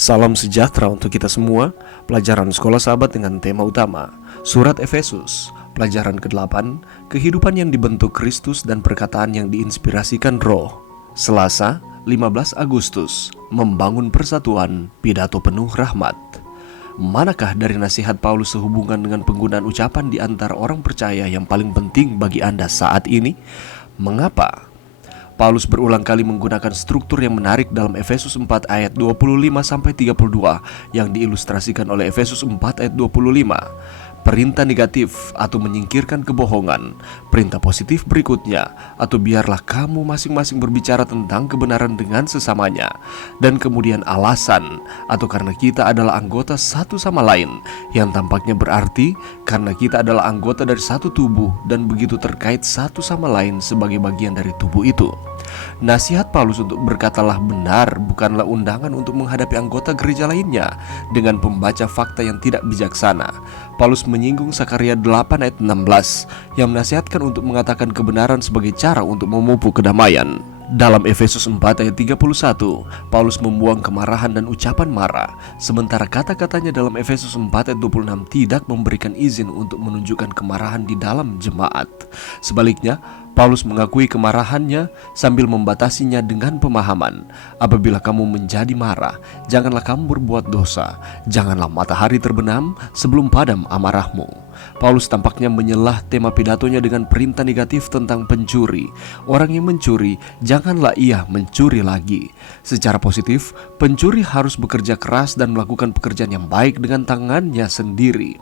Salam sejahtera untuk kita semua. Pelajaran Sekolah Sahabat dengan tema utama Surat Efesus, pelajaran ke-8, kehidupan yang dibentuk Kristus dan perkataan yang diinspirasikan Roh. Selasa, 15 Agustus, membangun persatuan, pidato penuh rahmat. Manakah dari nasihat Paulus sehubungan dengan penggunaan ucapan di antara orang percaya yang paling penting bagi Anda saat ini? Mengapa? Paulus berulang kali menggunakan struktur yang menarik dalam Efesus 4 ayat 25-32 yang diilustrasikan oleh Efesus 4 ayat 25. Perintah negatif atau menyingkirkan kebohongan. Perintah positif berikutnya, atau biarlah kamu masing-masing berbicara tentang kebenaran dengan sesamanya. Dan kemudian alasan, atau karena kita adalah anggota satu sama lain, yang tampaknya berarti karena kita adalah anggota dari satu tubuh dan begitu terkait satu sama lain sebagai bagian dari tubuh itu. Nasihat Paulus untuk berkatalah benar bukanlah undangan untuk menghadapi anggota gereja lainnya dengan pembaca fakta yang tidak bijaksana. Paulus menyinggung Sakaria 8 ayat 16 yang menasihatkan untuk mengatakan kebenaran sebagai cara untuk memupuk kedamaian. Dalam Efesus 4 ayat 31, Paulus membuang kemarahan dan ucapan marah, sementara kata-katanya dalam Efesus 4 ayat 26 tidak memberikan izin untuk menunjukkan kemarahan di dalam jemaat. Sebaliknya, Paulus mengakui kemarahannya sambil membatasinya dengan pemahaman. Apabila kamu menjadi marah, janganlah kamu berbuat dosa. Janganlah matahari terbenam sebelum padam amarahmu. Paulus tampaknya menyelah tema pidatonya dengan perintah negatif tentang pencuri. Orang yang mencuri, janganlah ia mencuri lagi. Secara positif, pencuri harus bekerja keras dan melakukan pekerjaan yang baik dengan tangannya sendiri,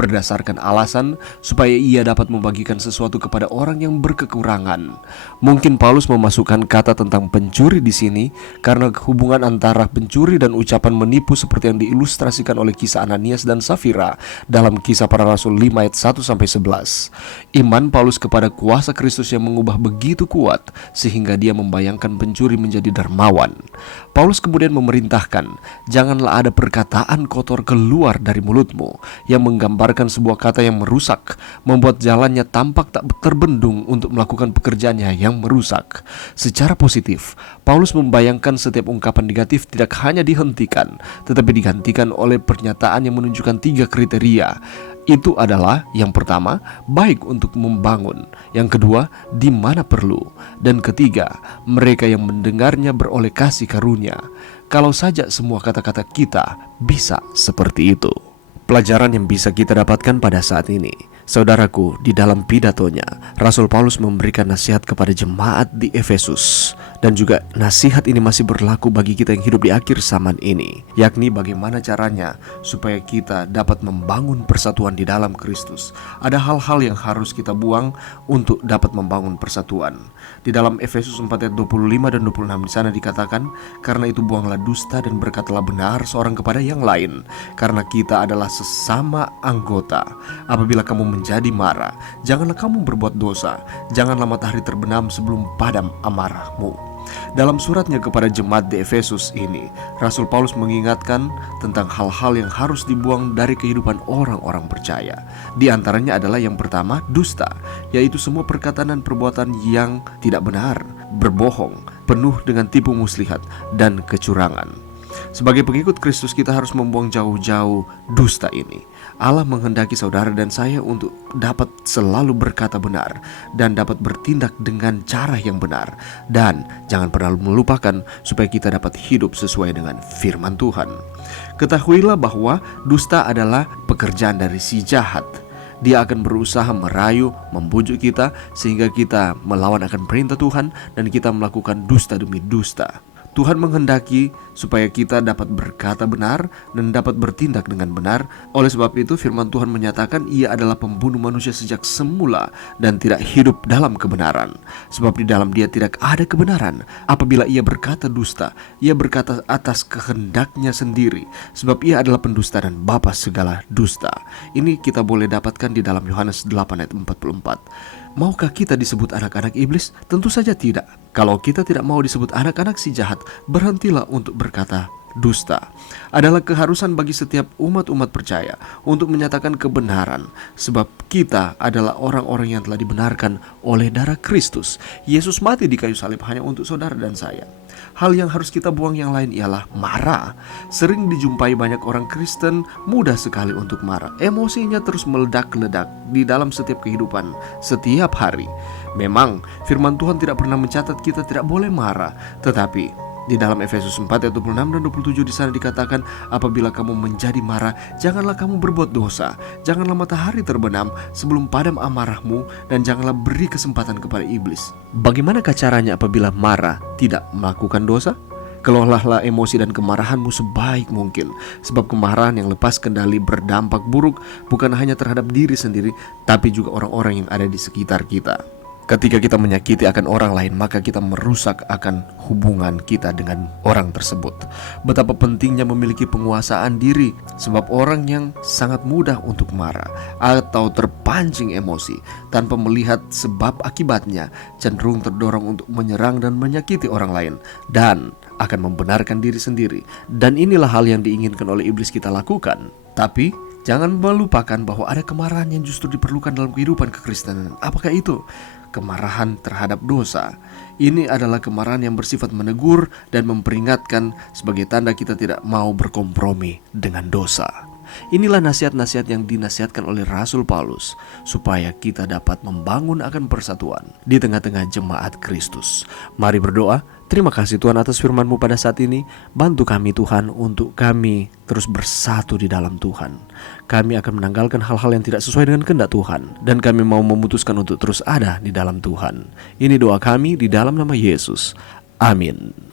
berdasarkan alasan supaya ia dapat membagikan sesuatu kepada orang yang berkekurangan. Mungkin Paulus memasukkan kata tentang pencuri di sini karena hubungan antara pencuri dan ucapan menipu seperti yang diilustrasikan oleh kisah Ananias dan Safira dalam Kisah Para Rasul 5 ayat 1-11. Iman Paulus kepada kuasa Kristus yang mengubah begitu kuat sehingga dia membayangkan pencuri menjadi dermawan. Paulus kemudian memerintahkan, janganlah ada perkataan kotor keluar dari mulutmu, yang menggambarkan sebuah kata yang merusak, membuat jalannya tampak tak terbendung untuk melakukan pekerjaannya yang merusak. Secara positif, Paulus membayangkan setiap ungkapan negatif tidak hanya dihentikan, tetapi digantikan oleh pernyataan yang menunjukkan 3 kriteria. Itu adalah yang pertama, baik untuk membangun, yang kedua, di mana perlu, dan ketiga, mereka yang mendengarnya beroleh kasih karunia. Kalau saja semua kata-kata kita bisa seperti itu. Pelajaran yang bisa kita dapatkan pada saat ini, saudaraku, di dalam pidatonya, Rasul Paulus memberikan nasihat kepada jemaat di Efesus. Dan juga nasihat ini masih berlaku bagi kita yang hidup di akhir zaman ini, yakni bagaimana caranya supaya kita dapat membangun persatuan di dalam Kristus. Ada hal-hal yang harus kita buang untuk dapat membangun persatuan. Di dalam Efesus 4 ayat 25 dan 26 di sana dikatakan, karena itu buanglah dusta dan berkatalah benar seorang kepada yang lain, karena kita adalah sesama anggota. Apabila kamu menjadi marah, janganlah kamu berbuat dosa. Janganlah matahari terbenam sebelum padam amarahmu. Dalam suratnya kepada jemaat di Efesus ini, Rasul Paulus mengingatkan tentang hal-hal yang harus dibuang dari kehidupan orang-orang percaya. Di antaranya adalah yang pertama, dusta, yaitu semua perkataan dan perbuatan yang tidak benar, berbohong, penuh dengan tipu muslihat dan kecurangan. Sebagai pengikut Kristus, kita harus membuang jauh-jauh dusta ini. Allah menghendaki saudara dan saya untuk dapat selalu berkata benar dan dapat bertindak dengan cara yang benar. Dan jangan pernah melupakan supaya kita dapat hidup sesuai dengan firman Tuhan. Ketahuilah bahwa dusta adalah pekerjaan dari si jahat. Dia akan berusaha merayu, membujuk kita sehingga kita melawan akan perintah Tuhan dan kita melakukan dusta demi dusta. Tuhan menghendaki supaya kita dapat berkata benar dan dapat bertindak dengan benar. Oleh sebab itu firman Tuhan menyatakan ia adalah pembunuh manusia sejak semula dan tidak hidup dalam kebenaran. Sebab di dalam dia tidak ada kebenaran. Apabila ia berkata dusta, ia berkata atas kehendaknya sendiri, sebab ia adalah pendusta dan bapa segala dusta. Ini kita boleh dapatkan di dalam Yohanes 8 ayat 44. Maukah kita disebut anak-anak iblis? Tentu saja tidak. Kalau kita tidak mau disebut anak-anak si jahat, berhentilah untuk berkata dusta adalah keharusan bagi setiap umat-umat percaya untuk menyatakan kebenaran, sebab kita adalah orang-orang yang telah dibenarkan oleh darah Kristus. Yesus mati di kayu salib hanya untuk saudara dan saya. Hal yang harus kita buang yang lain ialah marah. Sering dijumpai banyak orang Kristen mudah sekali untuk marah. Emosinya terus meledak-ledak di dalam setiap kehidupan, setiap hari. Memang firman Tuhan tidak pernah mencatat kita tidak boleh marah, tetapi di dalam Efesus 4 ayat 26 dan 27 di sana dikatakan, apabila kamu menjadi marah, janganlah kamu berbuat dosa. Janganlah matahari terbenam sebelum padam amarahmu, dan janganlah beri kesempatan kepada iblis. Bagaimanakah caranya apabila marah tidak melakukan dosa? Kelolahlah emosi dan kemarahanmu sebaik mungkin, sebab kemarahan yang lepas kendali berdampak buruk bukan hanya terhadap diri sendiri, tapi juga orang-orang yang ada di sekitar kita. Ketika kita menyakiti akan orang lain, maka kita merusak akan hubungan kita dengan orang tersebut. Betapa pentingnya memiliki penguasaan diri, sebab orang yang sangat mudah untuk marah atau terpancing emosi tanpa melihat sebab akibatnya cenderung terdorong untuk menyerang dan menyakiti orang lain, dan akan membenarkan diri sendiri. Dan inilah hal yang diinginkan oleh iblis kita lakukan. Tapi jangan melupakan bahwa ada kemarahan yang justru diperlukan dalam kehidupan kekristenan. Apakah itu? Kemarahan terhadap dosa. Ini adalah kemarahan yang bersifat menegur dan memperingatkan sebagai tanda kita tidak mau berkompromi dengan dosa. Inilah nasihat-nasihat yang dinasihatkan oleh Rasul Paulus supaya kita dapat membangun akan persatuan di tengah-tengah jemaat Kristus. Mari berdoa. Terima kasih Tuhan atas firman-Mu pada saat ini. Bantu kami Tuhan untuk kami terus bersatu di dalam Tuhan. Kami akan menanggalkan hal-hal yang tidak sesuai dengan kehendak Tuhan, dan kami mau memutuskan untuk terus ada di dalam Tuhan. Ini doa kami di dalam nama Yesus. Amin.